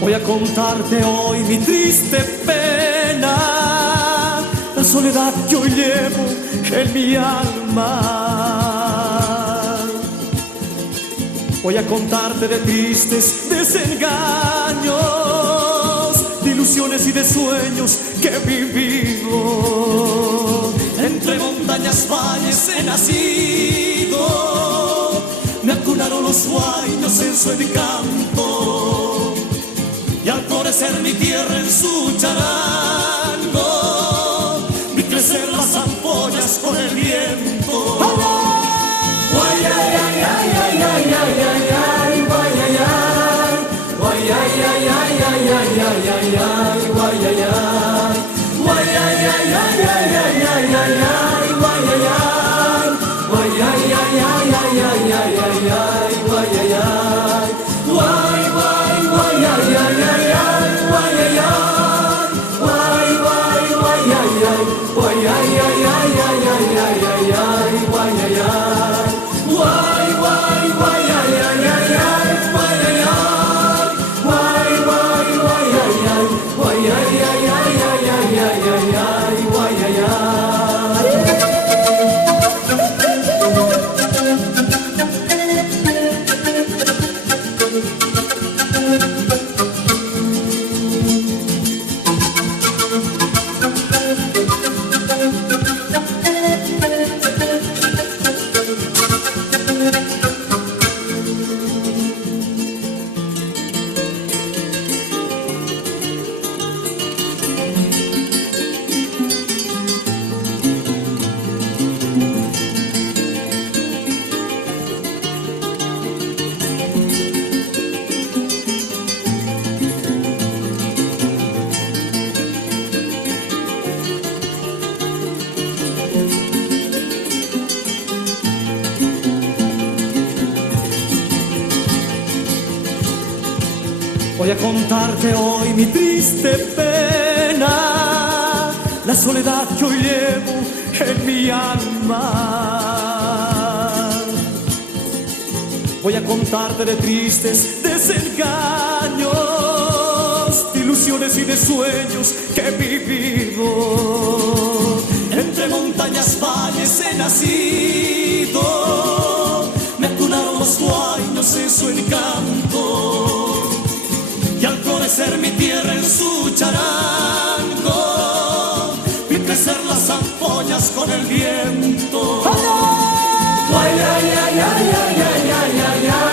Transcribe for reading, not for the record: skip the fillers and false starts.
Voy a contarte hoy mi triste pena, la soledad que hoy llevo en mi alma. Voy a contarte de tristes desengaños, de ilusiones y de sueños que he vivido. Entre montañas, valles he nacido, me acunaron los sueños en su encanto. Y al florecer mi tierra en su charango, vi crecer las ampollas con el viento. Guay, ay, ay, ay, ay, ay, ay, ay, ay, guay, ay, ay, guay, ay, ay, ay, ay, ay, ay, ay, ay, guay, ay, ay, guay, ay, ay, ay, ay, ay, ay, ay, ay, guay, ay, ay, guay, ay, ay, ay, ay, ay, ay, ay, ay, guay, ay, ay, guay, guay, guay, ay, ay, ay, ay, guay, ay, ay, guay, guay, guay, ay, ay, guay, ay, ay, ay, ay, ay, ay, ay, ay, guay, ay, ay, guay, guay, guay, ay, ay, ay, ay, guay, ay, ay, guay, guay, guay, ay, ay, guay, ay, ay, ay, ay, ay, ay, ay, guay, ay, ay. Voy a contarte hoy mi triste pena, la soledad que hoy llevo en mi alma. Voy a contarte de tristes desengaños, de ilusiones y de sueños que he vivido. Entre montañas, valles he nacido, me acunaron los huaynos en su encanto. Y al florecer mi tierra en su charango, vi crecer las ampollas con el viento. Guay, ay, ay, ay, ay, ay, ay, ay, ay.